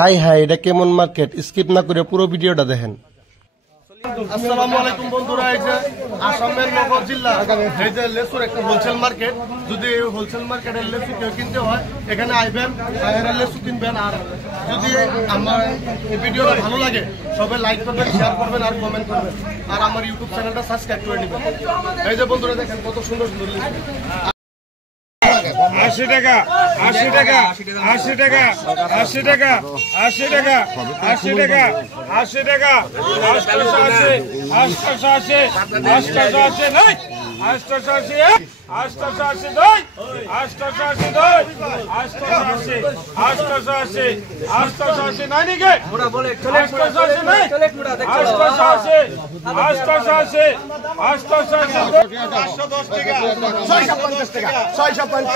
High high, এটা কেমন market? Skip না করে পুরো ভিডিওটা দেখেন। আসসালামু আলাইকুম বন্ধুরা, এই যে আসামের নগর জেলা এই যে লেসুর একটা হোলসেল মার্কেট। যদি হোলসেল মার্কেটের লেসু কেউ কিনতে হয় এখানে আইবেন, লেসু কিনবেন। আর যদি আমার এই ভিডিওটা ভালো লাগে সবাই লাইক করবেন, শেয়ার করবেন আর কমেন্ট করবেন, আর আমার ইউটিউব চ্যানেলটা সাবস্ক্রাইব করে নেবেন। এই যে বন্ধুরা দেখেন কত সুন্দর সুন্দর লেসু। 80 টাকা 80 টাকা 80 টাকা 80 টাকা 80 টাকা 80 টাকা 80 টাকা 880 880 880 নাই 880 880 দুই 880 দুই 880 880 880 নাই নাকি মোড়া বলে চলে 880 নাই চলে মোড়া দেখ 880 880 880 510 টাকা 650 টাকা 650 650 660 660 টাকা 660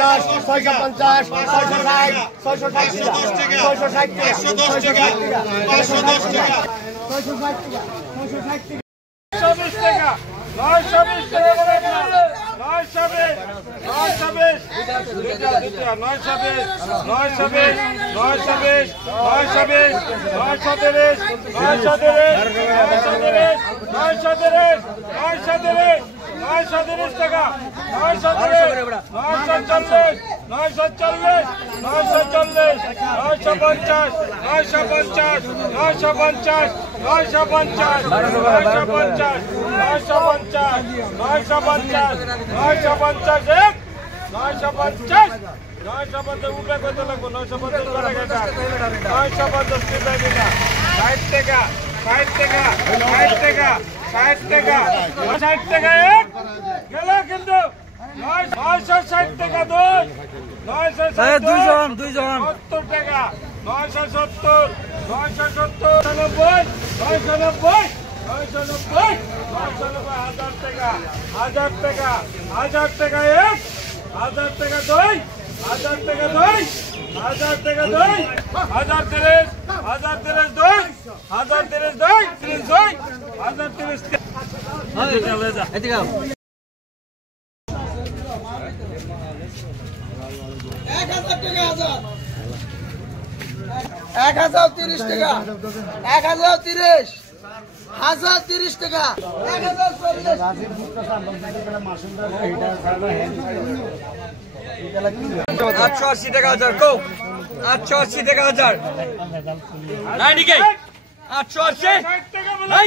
টাকা 510 টাকা 510 টাকা 660 টাকা 660 টাকা 920 টাকা বলে না 920 920 টাকা 940 940 940 950 950 950 950 950 উপরে কত লাগবো 950 করে গেটা 950 টাকা 60 টাকা 60 টাকা 60 টাকা 60 টাকা 60 টাকা এক গেল কিন্তু 960 টাকা দুই 960 দুইজন 70 টাকা 970 970 90 990 990 1000 টাকা 1000 টাকা 1000 টাকা এক 1000 টাকা দুই 1000 টাকা দুই 1000 টাকা দুই 1030 1030 দুই 1030 দুই 30 দুই 1030 এদিকে 1030 টাকা 1030 1030 টাকা 880 টাকা হাজার কো 880 টাকা হাজার নাই নাকি 880 নাই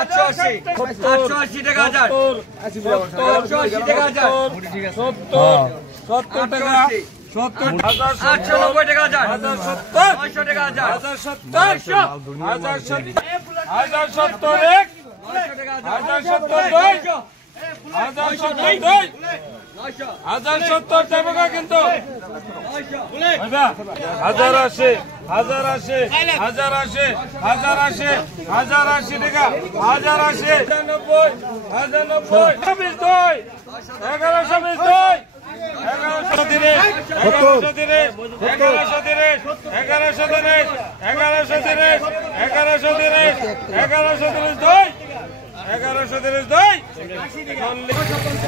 880 880 টাকা হাজার 880 টাকা হাজার 70 টাকা 70 890 টাকা হাজার 900 টাকা হাজার 1070 এক 1070 দেবো কিন্তু 1080 1080 1080 1080 1080 টাকা 1080 1090 1090 1120 1130